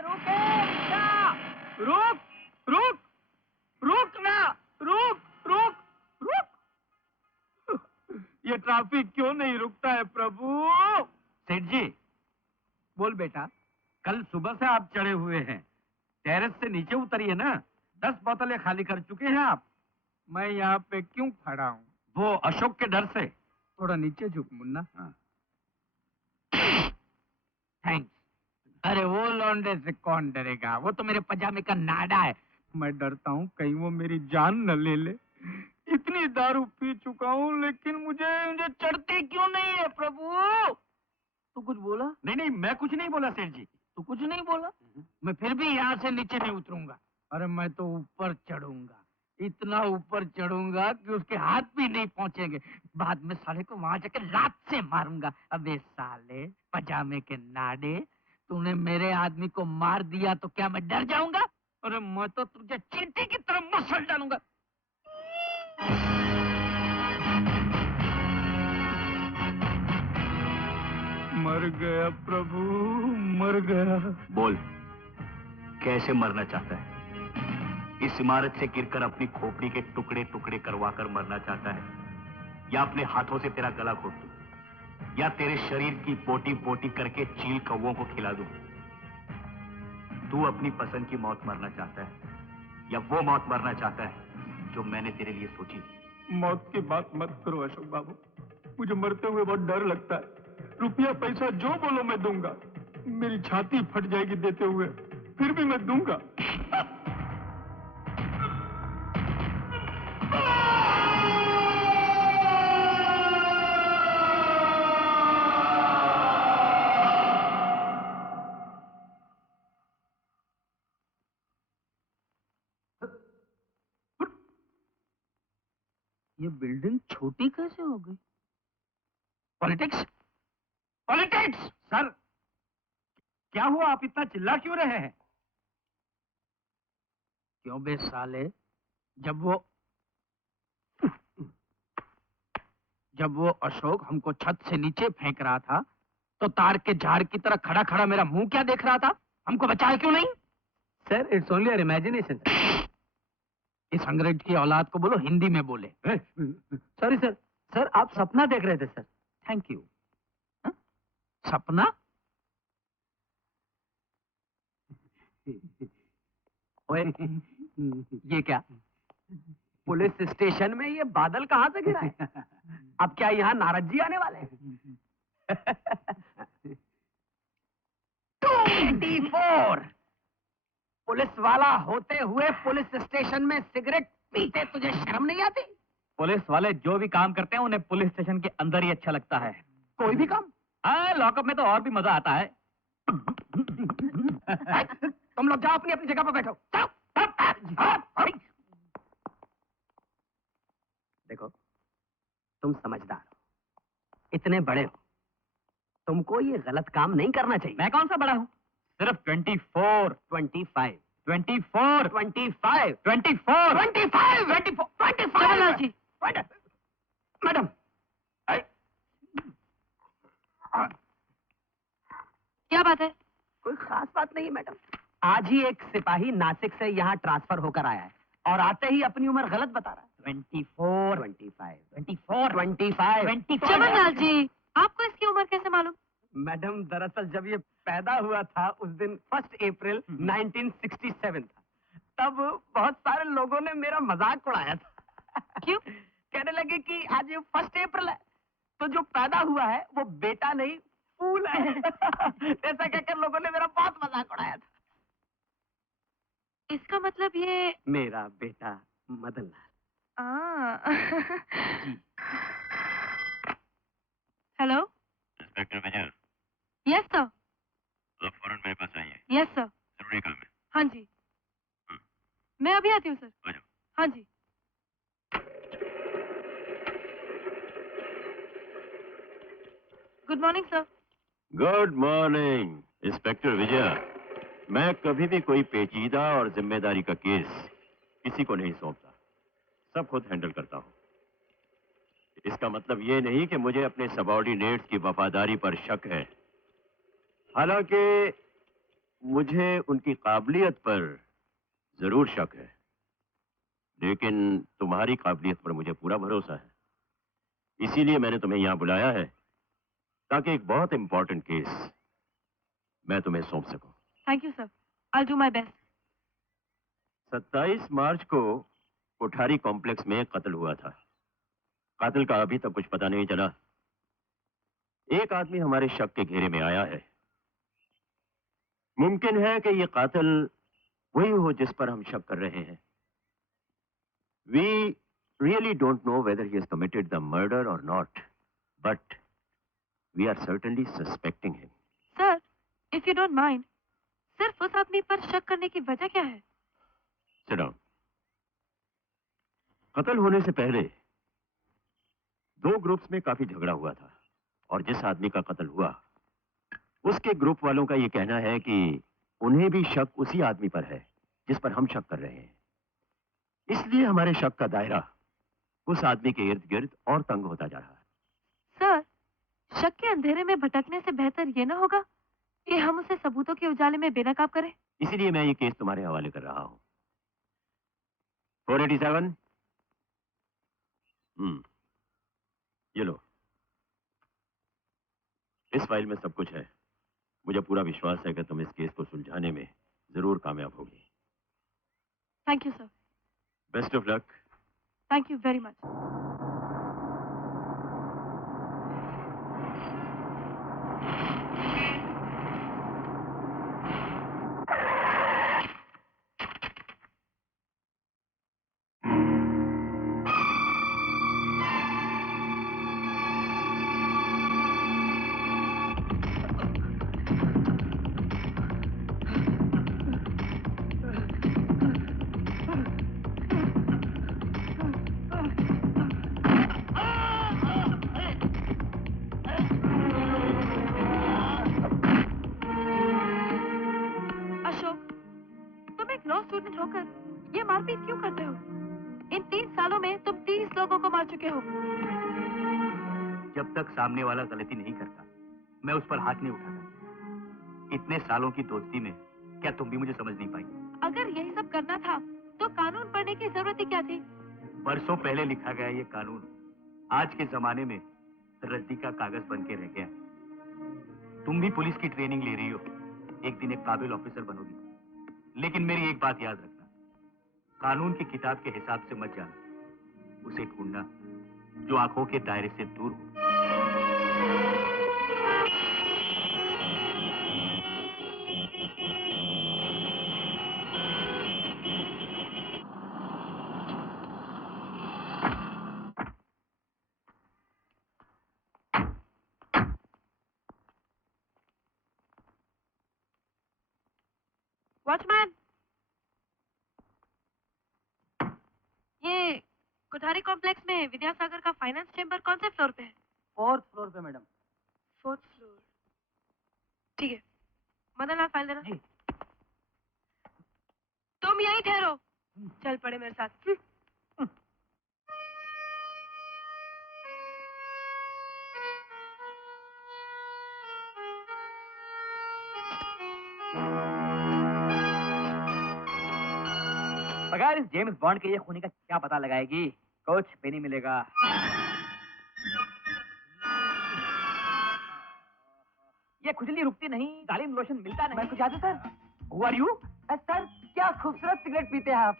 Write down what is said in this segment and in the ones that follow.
रुके रिक्शा, रुक रुक रुक ना, रुक रुक रुक। ये ट्रैफिक क्यों नहीं रुकता है प्रभु? सेठ जी, बोल बेटा। कल सुबह से आप चढ़े हुए हैं, टेरेस से नीचे उतरिए ना। 10 बोतलें खाली कर चुके हैं आप। मैं यहाँ पे क्यों खड़ा हूँ? वो अशोक के डर से। थोड़ा नीचे झुक मुन्ना। हाँ। थैंक्स। अरे वो लौंडे से कौन डरेगा, वो तो मेरे पजामे का नाडा है। मैं डरता हूँ कहीं वो मेरी जान न ले ले। इतनी दारू पी चुका हूँ लेकिन मुझे चढ़ती क्यों नहीं है प्रभु? तू कुछ बोला? नहीं नहीं, मैं कुछ नहीं बोला सेठ जी। तू कुछ नहीं बोला? मैं फिर भी यहाँ से नीचे नहीं उतरूंगा। अरे मैं तो ऊपर चढ़ूंगा, इतना ऊपर चढ़ूंगा कि उसके हाथ भी नहीं पहुंचेंगे। बाद में साले को वहां जाकर लात से मारूंगा। अबे साले पजामे के नाडे, तूने मेरे आदमी को मार दिया तो क्या मैं डर जाऊंगा? अरे मैं तो तुझे चींटी की तरह मसल डालूंगा। मर गया प्रभु, मर गया। बोल, कैसे मरना चाहता है? इस इमारत से गिरकर अपनी खोपड़ी के टुकड़े टुकड़े करवाकर मरना चाहता है, या अपने हाथों से तेरा गला घोट दूं, या तेरे शरीर की बोटी बोटी करके चील कौवों को खिला दूं? तू अपनी पसंद की मौत मरना चाहता है, या वो मौत मरना चाहता है जो मैंने तेरे लिए सोची? मौत की बात मत करो अशोक बाबू, मुझे मरते हुए बहुत डर लगता है। रुपया पैसा जो बोलो मैं दूंगा। मेरी छाती फट जाएगी देते हुए, फिर भी मैं दूंगा। ये बिल्डिंग छोटी कैसे हो गई? Politics, politics. सर, क्या हुआ? आप इतना चिल्ला क्यों रहे हैं? क्यों बे साले, जब वो अशोक हमको छत से नीचे फेंक रहा था तो तार के झाड़ की तरह खड़ा खड़ा मेरा मुंह क्या देख रहा था? हमको बचाया क्यों नहीं? Sir, it's only your imagination. इस अंग्रेज की औलाद को बोलो हिंदी में बोले। सॉरी सर, सर आप सपना देख रहे थे सर। Thank you. सपना? ओए, ये क्या? पुलिस स्टेशन में ये बादल कहाँ से गिरा है? अब क्या यहाँ नारद जी आने वाले हैं? 24 पुलिस वाला होते हुए पुलिस स्टेशन में सिगरेट पीते तुझे शर्म नहीं आती? पुलिस वाले जो भी काम करते हैं उन्हें पुलिस स्टेशन के अंदर ही अच्छा लगता है। कोई भी काम? हाँ, लॉकअप में तो और भी मजा आता है। तुम लोग जाओ अपनी अपनी जगह पर बैठो। जाओ। देखो, तुम समझदार हो, इतने बड़े हो, तुमको ये गलत काम नहीं करना चाहिए। मैं कौन सा बड़ा हूँ? सिर्फ 24, 25, 24, 25, 24, 25, 24, 25। जी, मैडम, क्या बात है? कोई खास बात नहीं मैडम। आज ही एक सिपाही नासिक से यहाँ ट्रांसफर होकर आया है और आते ही अपनी उम्र गलत बता रहा है। 24, 25, 24, 25, 25। चमनलाल जी, आपको इसकी उम्र कैसे मालूम? मैडम, दरअसल जब ये पैदा हुआ था उस दिन 1 अप्रैल 1967 था। तब बहुत सारे लोगों ने मेरा मजाक उड़ाया था। क्यों? कहने लगे कि आज 1 अप्रैल है तो जो पैदा हुआ है वो बेटा नहीं फूल है। ऐसा कहकर लोगों ने मेरा बहुत मजाक उड़ाया था। इसका मतलब ये मेरा बेटा मदनलाल। हेलो, इंस्पेक्टर विजय, यस सर। आप फौरन मेरे पास आइए, यस सर। जरूरी काम है। हाँ जी, मैं अभी आती हूँ सर। आ जाओ। हाँ जी। Good morning sir. Good morning inspector Vijay. मैं कभी भी कोई पेचीदा और जिम्मेदारी का केस किसी को नहीं सौंपता, सब खुद हैंडल करता हूं। इसका मतलब ये नहीं कि मुझे अपने सबऑर्डिनेट्स की वफादारी पर शक है। हालांकि मुझे उनकी काबिलियत पर जरूर शक है, लेकिन तुम्हारी काबिलियत पर मुझे पूरा भरोसा है। इसीलिए मैंने तुम्हें यहां बुलाया है ताकि एक बहुत इंपॉर्टेंट केस मैं तुम्हें सौंप सकूं। Thank you sir, I do my best. 27 मार्च को कोठारी कॉम्प्लेक्स में कत्ल हुआ था। कातिल का अभी तक कुछ पता नहीं चला। एक आदमी हमारे शक के घेरे में आया है। मुमकिन है कि यह कातिल वही हो जिस पर हम शक कर रहे हैं। We really don't know whether he has committed the murder or not, but we are certainly suspecting him. Sir, if you don't mind, सिर्फ उस आदमी पर शक करने की वजह क्या है? Sit down. कत्ल होने से पहले 2 ग्रुप्स में काफी झगड़ा हुआ था और जिस आदमी का कत्ल हुआ उसके ग्रुप वालों का यह कहना है कि उन्हें भी शक उसी आदमी पर है जिस पर हम शक कर रहे हैं। इसलिए हमारे शक का दायरा उस आदमी के इर्द गिर्द और तंग होता जा रहा है। सर, शक के अंधेरे में भटकने से बेहतर ये ना होगा कि हम उसे सबूतों के उजाले में बेनकाब करें? इसीलिए मैं ये केस तुम्हारे हवाले कर रहा हूं। 487। ये लो, इस फाइल में सब कुछ है। मुझे पूरा विश्वास है कि तुम इस केस को सुलझाने में जरूर कामयाब होगी। Thank you sir. Best of luck. Thank you very much. Law student होकर ये मारपीट क्यों करते हो? इन 3 सालों में तुम 30 लोगों को मार चुके हो। जब तक सामने वाला गलती नहीं करता, मैं उस पर हाथ नहीं उठाता। इतने सालों की दोस्ती में क्या तुम भी मुझे समझ नहीं पाई? अगर यही सब करना था तो कानून पढ़ने की जरूरत ही क्या थी? बरसों पहले लिखा गया ये कानून आज के जमाने में रद्दी का कागज बन के रह गया। तुम भी पुलिस की ट्रेनिंग ले रही हो, एक दिन एक काबिल ऑफिसर बनोगी। लेकिन मेरी एक बात याद रखना, कानून की किताब के हिसाब से मत जाना, उसे ढूंढना जो आंखों के दायरे से दूर हो। वॉचमैन, ये कोठारी कॉम्प्लेक्स में विद्यासागर का फाइनेंस चेंबर कौन से फ्लोर पे है? 4th फ्लोर पे मैडम। 4th फ्लोर, ठीक है। मदन लाल फाइल देना। जी। तुम यहीं ठहरो, चल पड़े मेरे साथ। मगर इस जेम्स बॉन्ड के ये खूनी का क्या पता लगाएगी? कुछ भी नहीं मिलेगा। ये खुजली रुकती नहीं, जालिम लोशन मिलता नहीं। मैं कुछ आता sir. Who are you? Sir क्या खूबसूरत सिगरेट पीते हैं आप।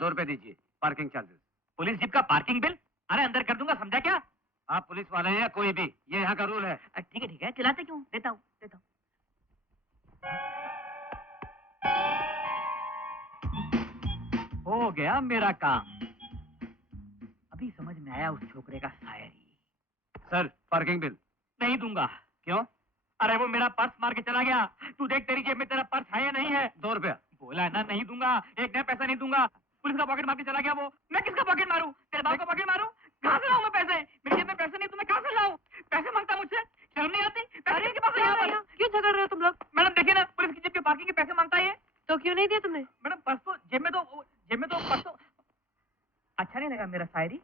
₹2 दीजिए, पार्किंग चार्जेस। पुलिस जीप का पार्किंग बिल? अरे अंदर कर दूंगा, समझा क्या? आप पुलिस वाले हैं या कोई भी, ये यहाँ का रूल है। ठीक है, चिल्लाते क्यों? देता हूँ। हो गया मेरा काम। अभी समझ में आया उस छोकरे का शायरी। Sir parking bill. नहीं दूंगा। क्यों? अरे वो मेरा पर्स मार के चला गया। तू देख तेरी जेब में तेरा पर्स है या नहीं है? ₹2। बोला है ना, नहीं दूंगा। एक नया पैसा नहीं दूंगा। पुलिस का पॉकेट मार के चला गया वो। मैं किसका पॉकेट मारूं? तेरे बाप का पॉकेट मारूं? कहाँ से लाऊं मैं पैसे? मेरी जेब में पैसे नहीं तो मैं कहाँ से लाऊं? पैसे मांगता मुझसे, शर्म नहीं आती? पैसे किसके पास है यहाँ पर? क्यों झगड़ रहे हो तुम लोग? मैडम देखिए ना, पुलिस की जेब के पार्किंग के पैसे मांगता है ये। तो क्यों नहीं दिया तुमने? मैडम पर्स तो जेब में तो पर्स तो। मेरा शायरी?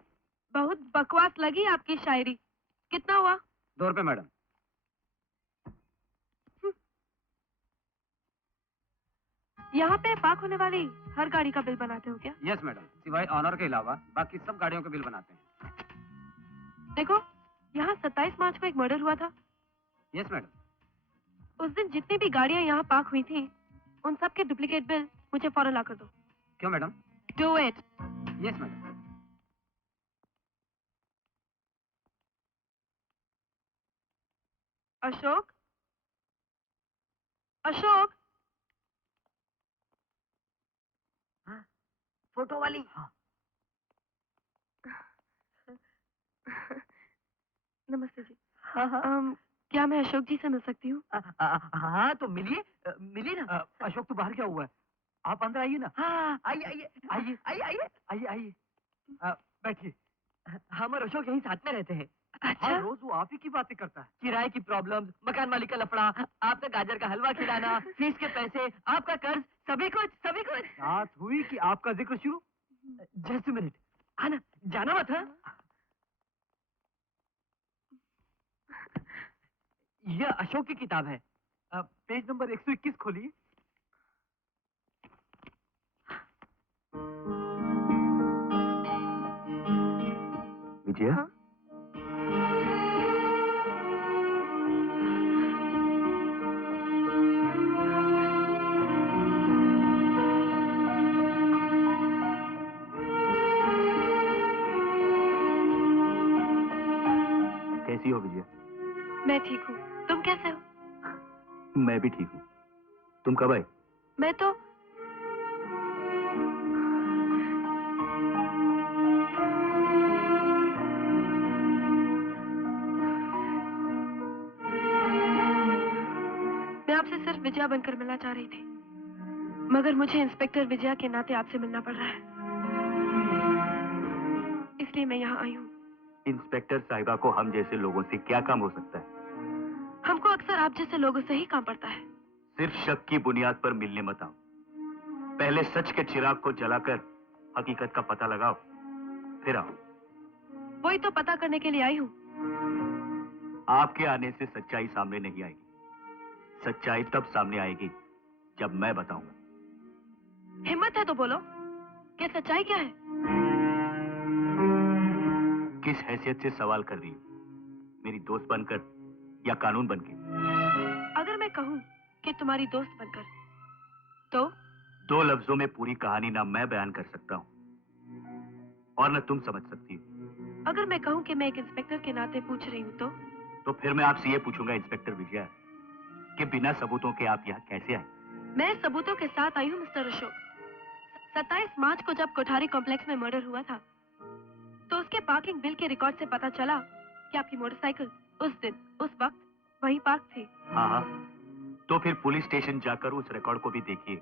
बहुत बकवास लगी आपकी शायरी। कितना हुआ? 2 रुपए मैडम। यहाँ पे पार्क होने वाली हर गाड़ी का बिल बनाते हो क्या? यस मैडम, सिवाय ऑनर के अलावा बाकी सब गाड़ियों के बिल बनाते हैं। देखो, यहाँ 27 मार्च को एक मर्डर हुआ था। Yes madam. उस दिन जितनी भी गाड़ियाँ यहाँ पार्क हुई थी, उन सब के डुप्लीकेट बिल मुझे फौरन ला कर दो। क्यों madam? Do it. Yes madam. Ashok, Ashok. Photo वाली? नमस्ते जी। हाँ। क्या मैं अशोक जी से मिल सकती हूँ? हाँ तो मिलिए, मिलिए ना। अशोक तो बाहर क्या हुआ है? आप अंदर आइए ना। हाँ, आइए आइए आइए आइए आइए आइए आइए। बैठिए। हम और अशोक यहीं साथ में रहते हैं। अच्छा। हर रोज वो आप ही की बातें करता है। किराए की प्रॉब्लम, मकान मालिक का लफड़ा, आपने गाजर का हलवा खिलाना, फीस के पैसे, आपका कर्ज, सभी कुछ सभी कुछ। बात हुई कि आपका जिक्र शुरू। जस्ट मिनट, आना, जाना मत। हाँ, यह अशोक की किताब है। पेज नंबर 121 खोलिए। विजया? हाँ? कैसी हो विजया? मैं ठीक हूँ। तुम कैसे हो? मैं भी ठीक हूँ। तुम कब आए? मैं तो मैं आपसे सिर्फ विजया बनकर मिलना चाह रही थी, मगर मुझे इंस्पेक्टर विजया के नाते आपसे मिलना पड़ रहा है, इसलिए मैं यहाँ आई हूँ। इंस्पेक्टर साहिबा को हम जैसे लोगों से क्या काम हो सकता है? हमको अक्सर आप जैसे लोगों से ही काम पड़ता है। सिर्फ शक की बुनियाद पर मिलने मत आओ। पहले सच के चिराग को जलाकर हकीकत का पता लगाओ, फिर आओ। वही तो पता करने के लिए आई हूँ। आपके आने से सच्चाई सामने नहीं आएगी। सच्चाई तब सामने आएगी जब मैं बताऊंगा। हिम्मत है तो बोलो कि सच्चाई क्या है? किस हैसियत से सवाल कर रही हो? मेरी दोस्त बनकर या कानून बनके? अगर मैं कहूँ कि तुम्हारी दोस्त बनकर, तो 2 लफ्जों में पूरी कहानी ना मैं बयान कर सकता हूँ और न तुम समझ सकती हो। अगर मैं कहूँ कि मैं एक इंस्पेक्टर के नाते पूछ रही हूँ, तो फिर मैं आपसे ये पूछूंगा इंस्पेक्टर विजया, कि बिना सबूतों के आप यहाँ कैसे आए? मैं सबूतों के साथ आई हूँ मिस्टर अशोक। 27 मार्च को जब कोठारी कॉम्प्लेक्स में मर्डर हुआ था, तो उसके पार्किंग बिल के रिकॉर्ड से पता चला कि आपकी मोटरसाइकिल उस दिन उस वक्त वहीं पार्क थी। हाँ, तो फिर पुलिस स्टेशन जाकर उस रिकॉर्ड को भी देखिए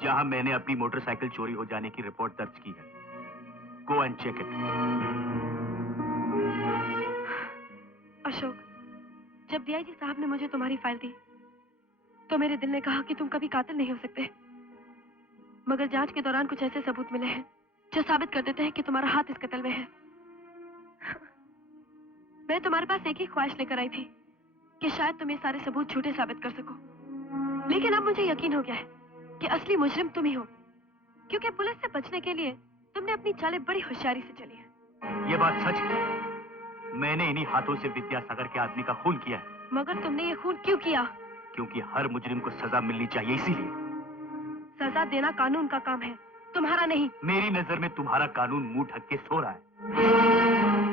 जहां मैंने अपनी मोटरसाइकिल चोरी हो जाने की रिपोर्ट दर्ज की है। Go and check it. Ashok, जब डीआईजी साहब ने मुझे तुम्हारी फाइल दी, तो मेरे दिल ने कहा कि तुम कभी कातिल नहीं हो सकते, मगर जांच के दौरान कुछ ऐसे सबूत मिले हैं जो साबित कर देते हैं कि तुम्हारा हाथ इस कत्ल में है। मैं तुम्हारे पास एक ही ख्वाहिश लेकर आई थी कि शायद तुम ये सारे सबूत झूठे साबित कर सको, लेकिन अब मुझे यकीन हो गया है कि असली मुजरिम तुम ही हो, क्योंकि पुलिस से बचने के लिए तुमने अपनी चालें बड़ी होशियारी से चली है। ये बात सच है। मैंने इन्हीं हाथों से विद्यासागर के आदमी का खून किया है। मगर तुमने ये खून क्यों किया? क्योंकि हर मुजरिम को सजा मिलनी चाहिए, इसीलिए। सजा देना कानून का काम है, तुम्हारा नहीं। मेरी नजर में तुम्हारा कानून मुंह ढक के सो रहा है।